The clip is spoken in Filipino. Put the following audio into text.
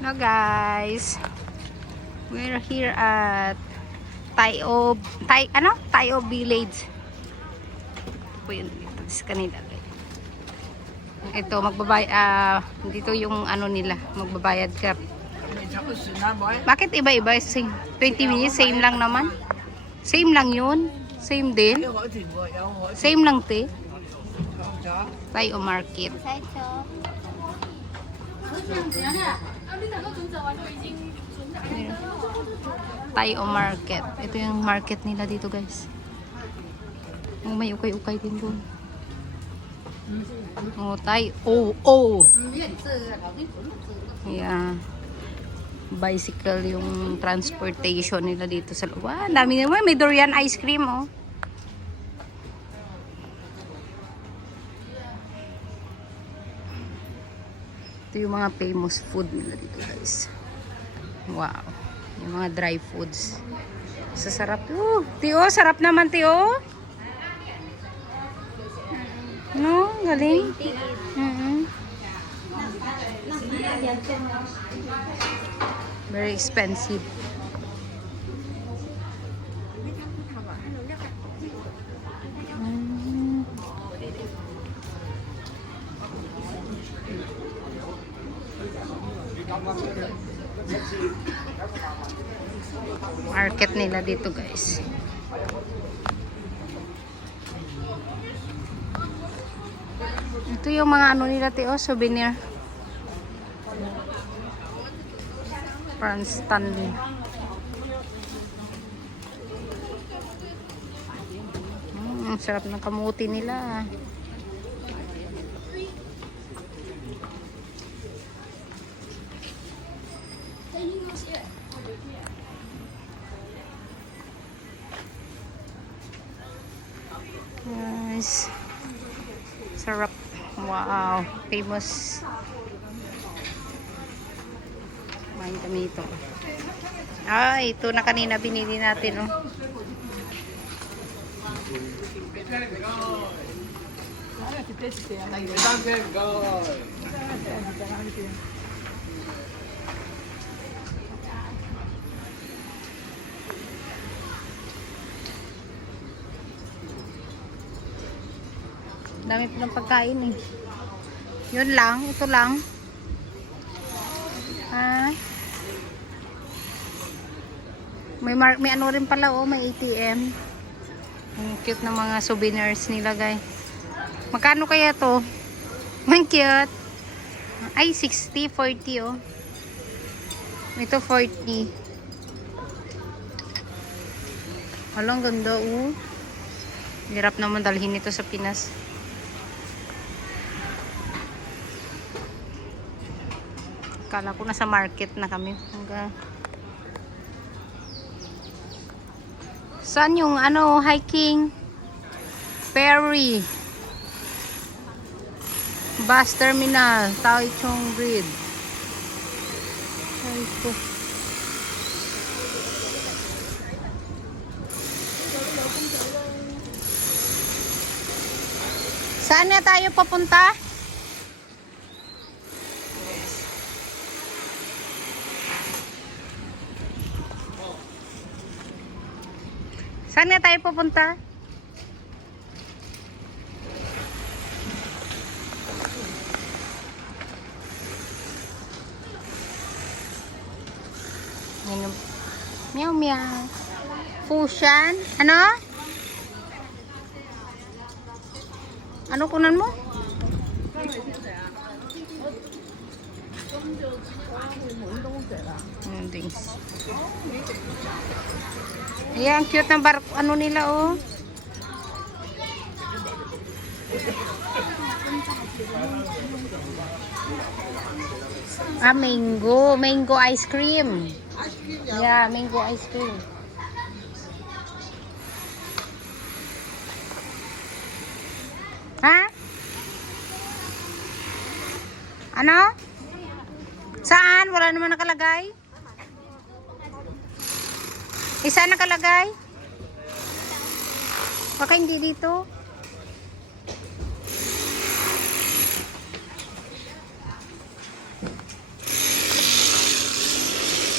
Hello guys, we're here at Tayo Village. Ito po yun dito sa kanila. Ito dito yung ano nila, magbabayad ka. Bakit iba-iba? 20 minutes, same lang naman. Same lang yun. Same din. Same lang te. Tayo Market. Tayo Market. Ito yung market nila dito guys. May ukay-ukay din doon. Tayo. Yeah. Bicycle yung transportation nila dito sa loob. Ang dami naman. May durian ice cream oh. Ito yung mga famous food nila dito guys. Wow. Yung mga dry foods. Sasarap. Tio, sarap naman Tio. No, galing. Very expensive. Market nila dito guys. Ito yung mga ano nila Tio, souvenir. Franz Stanley. Sarap ng kamuti nila. Nice. Sarap. Wow. Famous. Kumain kami ito. Ito na kanina binili natin. Oh. Dami po ng pagkain eh. Yun lang, ito lang. May ano rin pala oh, may ATM. Ang cute na mga souvenirs nila guys. Magkano kaya to? Ang cute. Ay, 60, 40 oh. Ito 40. Walang ganda oh. Hirap naman dalhin ito sa Pinas. Kala ko nasa market na kami. Saan yung ano, hiking? Ferry. Bus terminal. Taichung Bridge. Ay po. Saan na tayo papunta? Saan na tayo pupunta? Meow meow. Fusion. Ano? Ano kunan mo? Ayan, cute na barko. Ano nila oh. Mango. Mango ice cream. Yeah, mango ice cream. Ha? Ano? Saan? Wala naman nakalagay. Isa nakalagay? Baka hindi dito.